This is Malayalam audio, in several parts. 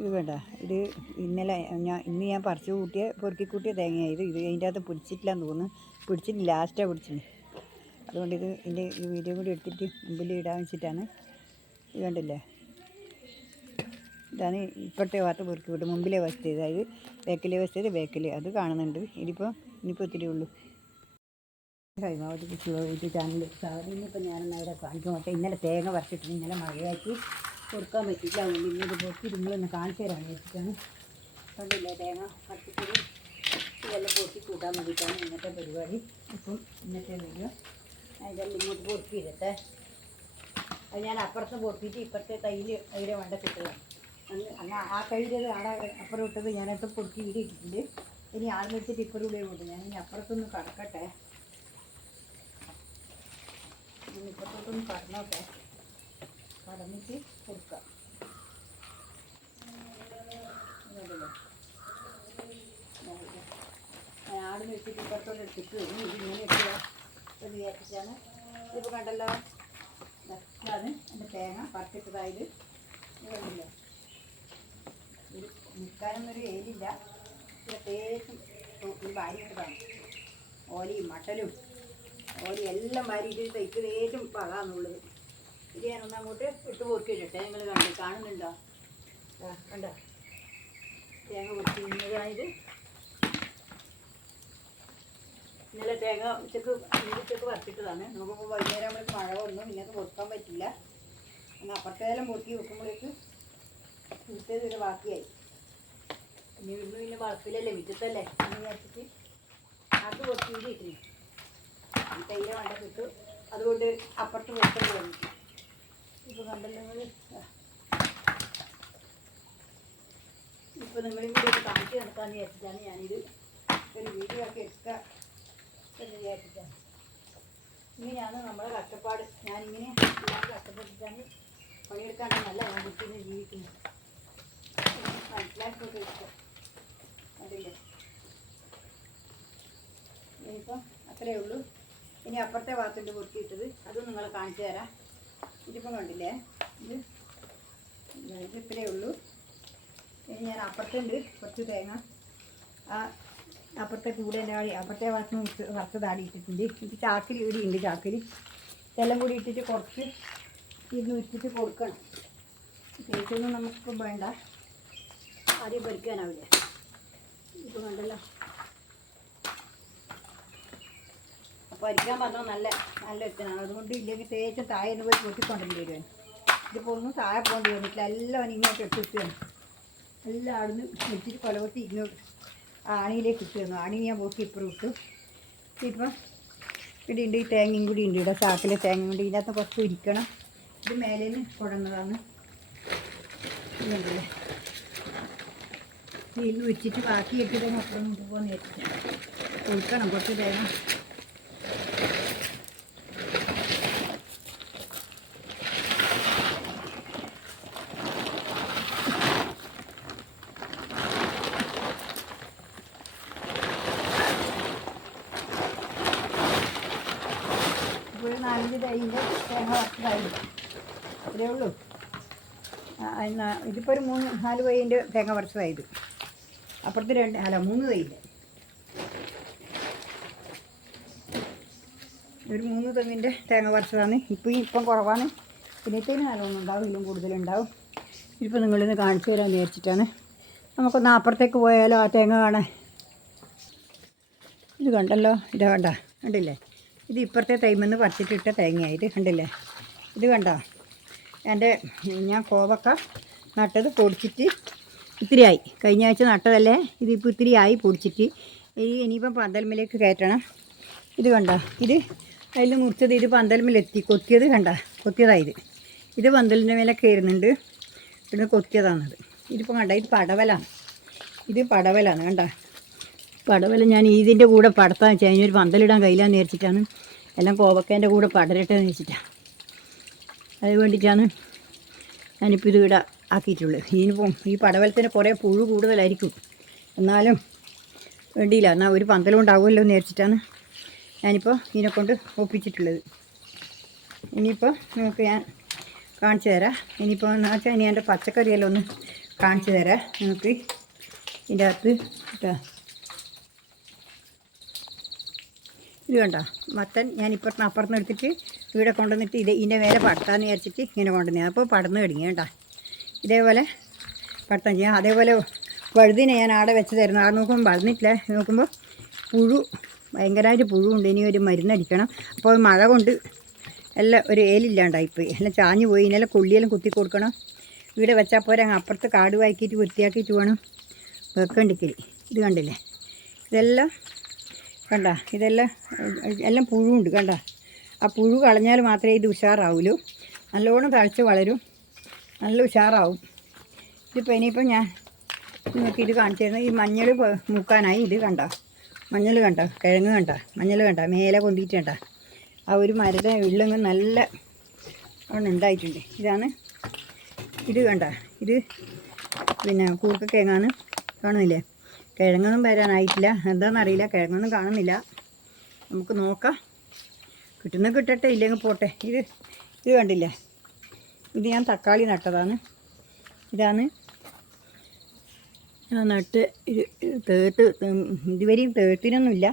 ഇത് വേണ്ട ഇത് ഇന്നലെ ഞാൻ ഇന്ന് ഞാൻ പറിച്ചു കൂട്ടിയ പൊറുക്കി കൂട്ടിയ തേങ്ങയായത് ഇത്. ഇതിന്റെ അകത്ത് പിടിച്ചിട്ടില്ലാന്ന് തോന്നുന്നു. പിടിച്ചിട്ട് ലാസ്റ്റാണ് പിടിച്ചിന്. അതുകൊണ്ട് ഇത് ഇതിന്റെ ഈ വീഡിയോ കൂടി എടുത്തിട്ട് മുമ്പിൽ ഇടാൻ വെച്ചിട്ടാണ്. ഇത് കണ്ടില്ലേ? ഇതാണ് ഇപ്പോഴത്തെ വാർത്ത പൊറുക്കി കൂട്ടി. മുമ്പിലെ വസ്തു അതായത് ബേക്കിലെ വസ്തു ബേക്കിൽ അത് കാണുന്നുണ്ട്. ഇനിയിപ്പോൾ ഇനിയിപ്പോൾ ഒത്തിരി ഉള്ളൂ. കൈമാവതി യൂട്യൂബ് ചാനൽ സാധനം ഇപ്പം ഞാനെന്നാ ഇവിടെ കാണിക്കാൻ ഇന്നലെ തേങ്ങ പറിച്ചിട്ട് ഇന്നലെ മഴയാക്കി കൊടുക്കാൻ പറ്റില്ല അതുകൊണ്ട് ഇന്നത് പൊട്ടി നിങ്ങളൊന്ന് കാണിച്ചു തരാൻ വെച്ചിട്ടാണ് കണ്ടില്ലേ തേങ്ങ പച്ചക്കറി ഇതെല്ലാം പൊട്ടി കൂട്ടാൻ വേണ്ടിയിട്ടാണ് ഇന്നത്തെ പരിപാടി. അപ്പം ഇന്നത്തെ വീഡിയോ അതെല്ലാം ഇങ്ങോട്ട് പൊട്ടിയിരട്ടെ അത് ഞാൻ അപ്പുറത്ത് പൊട്ടിയിട്ട് ഇപ്പുറത്തെ തൈര് അതിലെ വേണ്ട കിട്ടുകയാണ് അങ്ങനെ ആ കയ്യിലത് ആടെ അപ്പുറം ഇട്ടത് ഞാനത് പൊട്ടി ഇവിടെ ഇട്ടിട്ടുണ്ട്. ഇനി ആൾ വെച്ചിട്ട് ഇപ്പുറം ഇവിടെ കൊണ്ട് ഞാൻ ഇനി അപ്പുറത്തൊന്ന് കടക്കട്ടെ. ഇനി ഇപ്പുറത്തോട്ടൊന്ന് കടന്നോട്ടെ. കടന്നിട്ട് കൊടുക്കാം. ഇതുണ്ടല്ലോ. ആട് വെച്ചിട്ട് ഇപ്പുറത്തോട്ട് എടുത്തിട്ട് ഇത് ഇങ്ങനെ എടുക്കുക വിചാരിച്ചിട്ടാണ്. ഇതിപ്പോൾ കണ്ടല്ലോ? ഇതാണ് എന്റെ തേങ്ങ. പറിച്ചിട്ടതായത്. ഇത് കണ്ടില്ലേ? ഇത് ഒരു ഏലില്ല ഇവിടെ തേച്ചും ഈ വാരിയിട്ടതാണ് ഓലയും മട്ടലും ഓലി എല്ലാം വാരിയിട്ട് തയ്ക്ക് തേച്ചും പകാന്നുള്ളത്. ഇത് ഞാനൊന്ന് അങ്ങോട്ട് ഇട്ട് പൊറുക്കിയിട്ടെ നിങ്ങൾ കണ്ടു കാണുന്നുണ്ടോ? കണ്ടോ? തേങ്ങ പൊറുക്കി ഇന്നതായത് ഇന്നലെ തേങ്ങ ഉച്ചയ്ക്ക് ഉച്ചയ്ക്ക് വറുത്തിട്ടതാണ്. നമുക്ക് വൈകുന്നേരം ആകുമ്പോഴേക്ക് മഴ വന്നു. ഇന്നത്തെ പൊറുക്കാൻ പറ്റില്ല. അങ്ങനെ അപ്പുറത്തേലും പൊറുക്കി വെക്കുമ്പോഴേക്ക് ഇന്നത്തേത് ഇത് ബാക്കിയായി. പിന്നെ ഇന്ന് പിന്നെ വളപ്പിലല്ലേ മിറ്റത്തല്ലേ? എന്ന് വിചാരിച്ചിട്ട് അത് പൊറുക്കി ഇട്ടിരുന്നു തൈര വേണ്ട കിട്ടും. അതുകൊണ്ട് അപ്പുറത്ത് പൊറുക്കേണ്ടി വന്നു ഇപ്പോൾ കണ്ടല്ലോ നിങ്ങൾ ഇപ്പോൾ നിങ്ങളും കൂടി ഇത് കാണിച്ച് നടക്കാമെന്ന് വിചാരിച്ചിട്ടാണ് ഞാനിത് ഒരു വീഡിയോ ഒക്കെ എടുക്കുക എന്ന് വിചാരിച്ചിട്ടാണ്. ഇങ്ങനെയാണ് നമ്മുടെ കഷ്ടപ്പാട്. ഞാനിങ്ങനെ കഷ്ടപ്പെട്ടിട്ടാണ് പണിയെടുക്കാണെന്നല്ല ഞാൻ കുട്ടിനെ ജീവിക്കുന്നത്. മനസ്സിലാക്കിയിട്ട് ഇഷ്ടം ഇനിയിപ്പം അത്രയേ ഉള്ളൂ. ഇനി അപ്പുറത്തെ ഭാഗത്തുണ്ട് കുറിച്ചിട്ടത് അതും നിങ്ങളെ കാണിച്ചു തരാം. ഇതിപ്പം കണ്ടില്ലേ? ഇത് ഇത് ഇത്രയേ ഉള്ളൂ. ഇനി ഞാൻ അപ്പുറത്തുണ്ട്. കുറച്ച് തേങ്ങ. ആ അപ്പുറത്തെ കൂടെ എന്റെ അപ്പുറത്തെ വറുത്ത് താടി ഇട്ടിട്ടുണ്ട്. ഇത് ചാക്കിൽ ഇവിടെ ഉണ്ട് ചാക്കിൽ. ഇതെല്ലാം കൂടി ഇട്ടിട്ട് കുറച്ച് ഇരുന്ന് ഇട്ടിട്ട് കൊടുക്കണം. ചേച്ചിയൊന്നും നമുക്ക് വേണ്ട. ആദ്യം പൊരിക്കാനാവില്ല? ഇപ്പം കണ്ടല്ലോ അപ്പോൾ അരിക്കാൻ പറഞ്ഞാൽ നല്ല നല്ല വെച്ചാണ് അതുകൊണ്ട് ഇല്ലെങ്കിൽ തേച്ചും താഴെ പോയി പൊട്ടിക്കൊണ്ടു വരുവാൻ ഇതിപ്പോൾ ഒന്നും താഴെ പോകേണ്ടി വന്നിട്ടില്ല എല്ലാം ഇങ്ങോട്ട് ഇട്ടിട്ടാണ് എല്ലാം അവിടുന്ന് വെച്ചിട്ട് കൊലപൊട്ടി ഇങ്ങോട്ട് ആണിയിലേക്ക് ഇട്ട് തന്നു. ആണി ഞാൻ പോക്കി ഇപ്പുറം ഇട്ടു. ഇപ്പം ഇവിടെ ഉണ്ട് ഈ തേങ്ങയും കൂടി ഉണ്ട് ഇവിടെ ചാക്കിലെ തേങ്ങ കൊണ്ട് ഇതിനകത്ത് കുറച്ച് ഉരിക്കണം. ഇത് മേലേന്ന് കുടന്നതാണ്. ഇതുണ്ടല്ലേ? ഇതിൽ വെച്ചിട്ട് ബാക്കി ഇട്ടിട്ട് അപ്പുറം നേരിട്ട് കൊടുക്കണം കുറച്ച് തേങ്ങ അത്രേ ഉള്ളൂ ഇതിപ്പോൾ ഒരു മൂന്ന് നാല് വയ്യന്റെ തേങ്ങ വറുത്തതായത് അപ്പുറത്ത് രണ്ട് അല്ല മൂന്ന് തൈന്റെ ഒരു മൂന്ന് തെങ്ങിന്റെ തേങ്ങ പറിച്ചതാണ് ഇപ്പം ഇപ്പം കുറവാണ് പിന്നത്തേന് നല്ലോണം ഉണ്ടാവും ഇതിലും കൂടുതലുണ്ടാവും ഇതിപ്പോൾ നിങ്ങളിന്ന് കാണിച്ചു തരാൻ വിചാരിച്ചിട്ടാണ് നമുക്കൊന്ന് അപ്പുറത്തേക്ക് പോയാലോ ആ തേങ്ങ കാണാൻ ഇത് കണ്ടല്ലോ ഇതാ കണ്ട കണ്ടില്ലേ? ഇത് ഇപ്പുറത്തെ തൈമെന്ന് പറിച്ചിട്ടിട്ട തേങ്ങയായിട്ട് കണ്ടില്ലേ? ഇത് കണ്ടോ? എന്റെ ഞാൻ കോവക്ക നട്ടത് പൊടിച്ചിട്ട് ഇത്തിരി ആയി കഴിഞ്ഞ ആഴ്ച നട്ടതല്ലേ? ഇതിപ്പോൾ ഇത്തിരി ആയി പൊടിച്ചിട്ട്. ഇനിയിപ്പം പന്തൽമലേക്ക് കയറ്റണം. ഇത് കണ്ട? ഇത് അതിൽ മുറിച്ചത് ഇത് പന്തൽമിലെത്തി. കൊത്തിയത് കണ്ട? കൊത്തിയതായത് ഇത്. പന്തലിന്റെ മേലെ കയറുന്നുണ്ട്. ഇവിടുന്ന് കൊത്തിയതാണത്. ഇതിപ്പോൾ കണ്ട? ഇത് പടവലാണ്. ഇത് പടവലാണ്. കണ്ട? പടവല ഞാൻ ഇതിന്റെ കൂടെ പടത്താന്ന് വെച്ചാൽ അതിനൊരു പന്തലിടാൻ കയ്യിലാന്ന് വിചാരിച്ചിട്ടാണ്. എല്ലാം കോവക്കേന്റെ കൂടെ പടരട്ടെന്ന് വെച്ചിട്ടാണ് അത് വേണ്ടിയിട്ടാണ് ഞാനിപ്പോൾ ഇത് ഇവിടെ ആക്കിയിട്ടുള്ളത്. ഇതിനിപ്പം ഈ പടവലത്തിന് കുറേ പുഴു കൂടുതലായിരിക്കും. എന്നാലും വേണ്ടിയില്ല. എന്നാൽ ഒരു പന്തലും ഉണ്ടാവുമല്ലോ എന്ന് വിചാരിച്ചിട്ടാണ് ഞാനിപ്പോൾ ഇതിനെ കൊണ്ട് ഒപ്പിച്ചിട്ടുള്ളത്. ഇനിയിപ്പോൾ നമുക്ക് ഞാൻ കാണിച്ചു തരാം. ഇനിയിപ്പോൾ എന്ന് വെച്ചാൽ ഇനി എന്റെ പച്ചക്കറിയെല്ലാം ഒന്ന് കാണിച്ചു തരാം. നിങ്ങൾക്ക് ഇതിന്റെ അകത്ത് കേട്ടോ ഇത് കണ്ടോ? മത്തൻ ഞാൻ ഇപ്പുറത്ത് അപ്പുറത്ത് എടുത്തിട്ട് ഇവിടെ കൊണ്ടുവന്നിട്ട് ഇത് ഇതിന്റെ മേലെ പടത്താന്ന് വിചാരിച്ചിട്ട് ഇങ്ങനെ കൊണ്ടുവന്നു അപ്പോൾ പടന്ന് കടിഞ്ഞു കേട്ടോ. ഇതേപോലെ പടത്താൻ ചെയ്യാം. അതേപോലെ വഴുതിനെ ഞാൻ ആടെ വെച്ച് തരുന്നു ആ നോക്കുമ്പോൾ വളർന്നിട്ടില്ല നോക്കുമ്പോൾ പുഴു ഭയങ്കരമായിട്ട് പുഴുണ്ട്. ഇനി ഒരു മരുന്നടിക്കണം അപ്പോൾ മഴ കൊണ്ട് എല്ലാം ഒരു ഏലില്ലാണ്ടായിപ്പോയി എല്ലാം ചാഞ്ഞു പോയി. ഇതിനെല്ലാം കൊള്ളിയെല്ലാം കുത്തി കൊടുക്കണം. ഇവിടെ വെച്ചാൽ പോരാ. അങ്ങ് അപ്പുറത്ത് കാട് വാക്കിയിട്ട് വൃത്തിയാക്കിയിട്ട് വേണം വെക്കേണ്ടിക്കൽ ഇത് കണ്ടില്ലേ? ഇതെല്ലാം കണ്ട? ഇതെല്ലാം എല്ലാം പുഴുണ്ട് കണ്ട? ആ പുഴു കളഞ്ഞാൽ മാത്രമേ ഇത് ഉഷാറാവുള്ളൂ നല്ലോണം തഴച്ച് വളരും. നല്ല ഉഷാറാവും. ഇതിപ്പോൾ ഇനിയിപ്പോൾ ഞാൻ നിങ്ങൾക്ക് ഇത് കാണിച്ചു തരുന്നത്. ഈ മഞ്ഞൾ മുക്കാനായി ഇത് കണ്ട? മഞ്ഞൾ കണ്ട? കിഴങ്ങ് കണ്ട? മഞ്ഞൾ കണ്ട? മേലെ കൊണ്ടിട്ട് കണ്ട? ആ ഒരു മരത്തെ ഉള്ളങ്ങ് നല്ല അവിടെ ഉണ്ടായിട്ടുണ്ട് ഇതാണ് ഇത് കണ്ട? ഇത് പിന്നെ കൂർക്കക്കിഴങ്ങാണ് കാണുന്നില്ലേ? കിഴങ്ങൊന്നും വരാനായിട്ടില്ല. എന്താണെന്നറിയില്ല കിഴങ്ങൊന്നും കാണുന്നില്ല. നമുക്ക് നോക്കാം. കിട്ടുന്ന കിട്ടട്ടെ ഇല്ലെങ്കിൽ പോട്ടെ. ഇത് ഇത് കണ്ടില്ലേ? ഇത് ഞാൻ തക്കാളി നട്ടതാണ്. ഇതാണ്. ഞാൻ നട്ട് ഇത് ഉം, ഇതുവരെയും തേട്ടിനൊന്നുമില്ല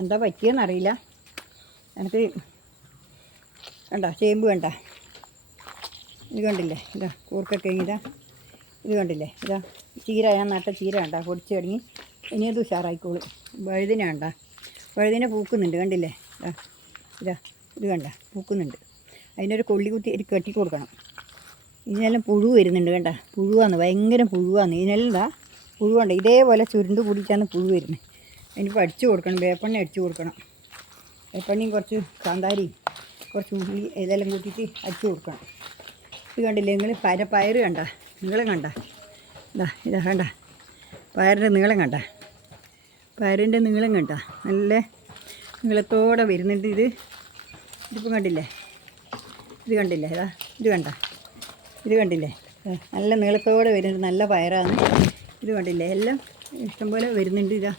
എന്താ പറ്റിയെന്നറിയില്ല എനിക്ക് കണ്ട ചേമ്പ് കണ്ട. ഇത് കണ്ടില്ലേ? ഇതാ കൂർക്കൊക്കെ ഇതാ. ഇത് കണ്ടില്ലേ? ഇതാ. ചീര ഞാൻ നട്ട ചീര കണ്ട പൊടിച്ച് തുടങ്ങി. ഇനി അത് ഉഷാറായിക്കോളും. വഴുതിന കണ്ട. വഴുതിന പൂക്കുന്നുണ്ട് കണ്ടില്ലേ? ഇതാ ഇതാ കണ്ട പൂക്കുന്നുണ്ട്. അതിനൊരു കൊള്ളി കുത്തി ഒരു കെട്ടി കൊടുക്കണം. ഇതിനെല്ലാം പുഴു വരുന്നുണ്ട് കണ്ട. പുഴുവാന്ന് ഭയങ്കര പുഴുവാന്ന്. ഇതിനെല്ലാം ഇതാ പുഴുവുണ്ട് ഇതേപോലെ ചുരുണ്ട് കൂടിയിട്ടാണ് പുഴു വരുന്നത് അതിനിപ്പോൾ അടിച്ചു കൊടുക്കണം വേപ്പെണ്ണ അടിച്ചു കൊടുക്കണം. വേപ്പെണ്ണയും കുറച്ച് കാന്താരിയും കുറച്ച് ഉള്ളി ഇതെല്ലാം കൂട്ടിയിട്ട് അടിച്ചു കൊടുക്കണം. ഇത് കണ്ടില്ലേ നിങ്ങൾ പര പയർ കണ്ട? നീളം കണ്ട? ഇതാ ഇതാ കണ്ട. പയറിന്റെ നീളം കണ്ട. പയറിന്റെ നീളം കണ്ട. നല്ല നീളത്തോടെ വരുന്നുണ്ട് ഇത്. ഇതിപ്പോൾ കണ്ടില്ലേ? ഇത് കണ്ടില്ലേ? ഇതാ ഇത് കണ്ട. ഇത് കണ്ടില്ലേ? നല്ല നീളത്തോടെ വരുന്നുണ്ട് നല്ല പയറാണ്. ഇത് കണ്ടില്ലേ? എല്ലാം ഇഷ്ടംപോലെ വരുന്നുണ്ട് ഇതാ.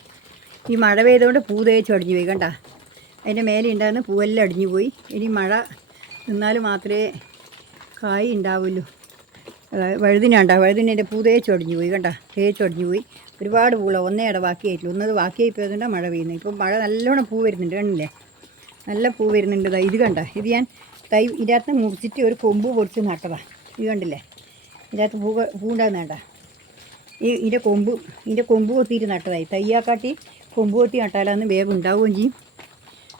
ഈ മഴ പെയ്തുകൊണ്ട് പൂ തേച്ച് അടിഞ്ഞു പോയി കണ്ട? അതിന്റെ മേലെ ഉണ്ടായിരുന്ന പൂവെല്ലാം അടിഞ്ഞു പോയി. ഇനി മഴ നിന്നാൽ മാത്രമേ കായ് ഉണ്ടാവുള്ളൂ. വഴുതിന ഉണ്ടാ വഴുതിന്റെ പൂ തേച്ചൊടിഞ്ഞു പോയി കണ്ട തേച്ചൊടിഞ്ഞു പോയി. ഒരുപാട് പൂള ഒന്നേ ഇട ബാക്കിയായിട്ടില്ല ഒന്നത് ബാക്കിയായി പോയതുകൊണ്ടാണ് മഴ പെയ്യുന്നത് ഇപ്പം മഴ നല്ലോണം പൂ വരുന്നുണ്ട് കണ്ടില്ലേ? നല്ല പൂ വരുന്നുണ്ട്. ഇത് കണ്ട ഇത് ഞാൻ തൈ ഇതിനകത്ത് മുറിച്ചിട്ട് ഒരു കൊമ്പ് പൊടിച്ച് നട്ടതാ. ഇത് കണ്ടില്ലേ? ഇതിനകത്ത് പൂ പൂ ഉണ്ടാകുന്ന ഈ ഇതിന്റെ കൊമ്പ് ഇതിന്റെ കൊമ്പ് കൊത്തിയിട്ട് നട്ടതായി തയ്യാക്കാട്ടി കൊമ്പ് കൊത്തി നട്ടാലാന്ന് വേഗം ഉണ്ടാവുകയും ചെയ്യും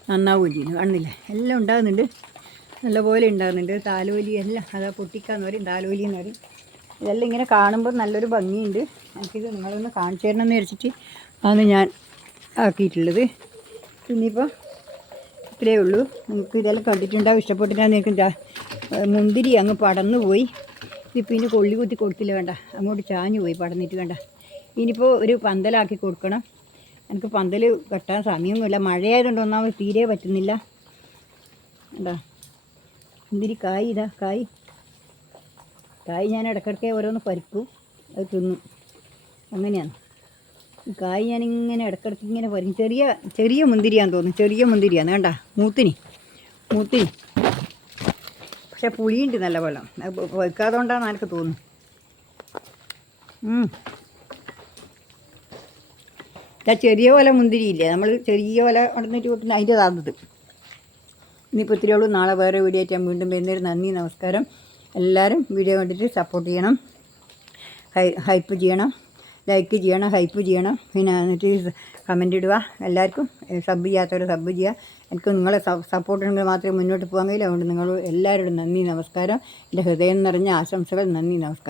നന്നാവുകയും ചെയ്യുന്നു കാണുന്നില്ലേ എല്ലാം ഉണ്ടാകുന്നുണ്ട് നല്ലപോലെ ഉണ്ടാകുന്നുണ്ട്. താലോലി എല്ലാം അതാ പൊട്ടിക്കാന്ന് പറയും താലോലി എന്ന് പറയും. ഇതെല്ലാം ഇങ്ങനെ കാണുമ്പോൾ നല്ലൊരു ഭംഗിയുണ്ട്. എനിക്കിത് നിങ്ങളൊന്ന് കാണിച്ചു തരണം എന്ന് വിചാരിച്ചിട്ട് ആണ് ഞാൻ ആക്കിയിട്ടുള്ളത്. പിന്നിപ്പോൾ ഇത്രയേ ഉള്ളൂ. നിങ്ങൾക്ക് ഇതെല്ലാം കണ്ടിട്ടുണ്ടാവും ഇഷ്ടപ്പെട്ടിട്ടാണ് നിങ്ങൾക്ക് മുന്തിരി അങ്ങ് പടന്നു പോയി. ഇതിപ്പോൾ ഇനി കൊള്ളി കുത്തി കൊടുത്തില്ല വേണ്ട. അങ്ങോട്ട് ചാഞ്ഞു പോയി പടന്നിട്ട് വേണ്ട. ഇനിയിപ്പോൾ ഒരു പന്തലാക്കി കൊടുക്കണം. എനിക്ക് പന്തൽ കെട്ടാൻ സമയമൊന്നുമില്ല മഴയായതുകൊണ്ട് ഒന്നാമത് തീരെ പറ്റുന്നില്ല. എന്താ മുന്തിരി കായ് ഇതാ കായ്. കായ് ഞാൻ ഇടയ്ക്കിടയ്ക്ക് ഓരോന്ന് പരിക്കും അത് തിന്നും. അങ്ങനെയാണ്. കായ് ഞാനിങ്ങനെ ഇടയ്ക്കിടയ്ക്ക് ഇങ്ങനെ പരിക്കും ചെറിയ ചെറിയ മുന്തിരിയാന്ന് തോന്നുന്നു. ചെറിയ മുന്തിരിയാണ്. വേണ്ട മൂത്തിനി. മൂത്തിനി. പക്ഷെ പുളിയുണ്ട് നല്ല വെള്ളം വയ്ക്കാതെ കൊണ്ടാണ് എനിക്ക് തോന്നുന്നു. ചെറിയ പോലെ മുന്തിരിയില്ലേ? നമ്മൾ ചെറിയ പോലെ കൂട്ടുന്ന അതിന്റെ താന്നത് ഇനിയിപ്പോൾ ഇത്രയേ ഉള്ളൂ. നാളെ വേറെ വീഡിയോ ആയിട്ട് വീണ്ടും വരുന്നൊരു നന്ദി നമസ്കാരം. എല്ലാവരും വീഡിയോ കണ്ടിട്ട് സപ്പോർട്ട് ചെയ്യണം. ഹൈപ്പ് ചെയ്യണം. ലൈക്ക് ചെയ്യണം ഹൈപ്പ് ചെയ്യണം. പിന്നെ എന്നിട്ട് കമന്റ് ഇടുക. എല്ലാവർക്കും സബ് ചെയ്യാത്തവർ സബ് ചെയ്യുക. എനിക്ക് നിങ്ങളെ സപ്പോർട്ട് ഉണ്ടെങ്കിൽ മാത്രമേ മുന്നോട്ട് പോകാൻ കഴിയില്ല അതുകൊണ്ട് നിങ്ങൾ എല്ലാവരോടും നന്ദി നമസ്കാരം. എന്റെ ഹൃദയം നിറഞ്ഞ ആശംസകൾ. നന്ദി നമസ്കാരം.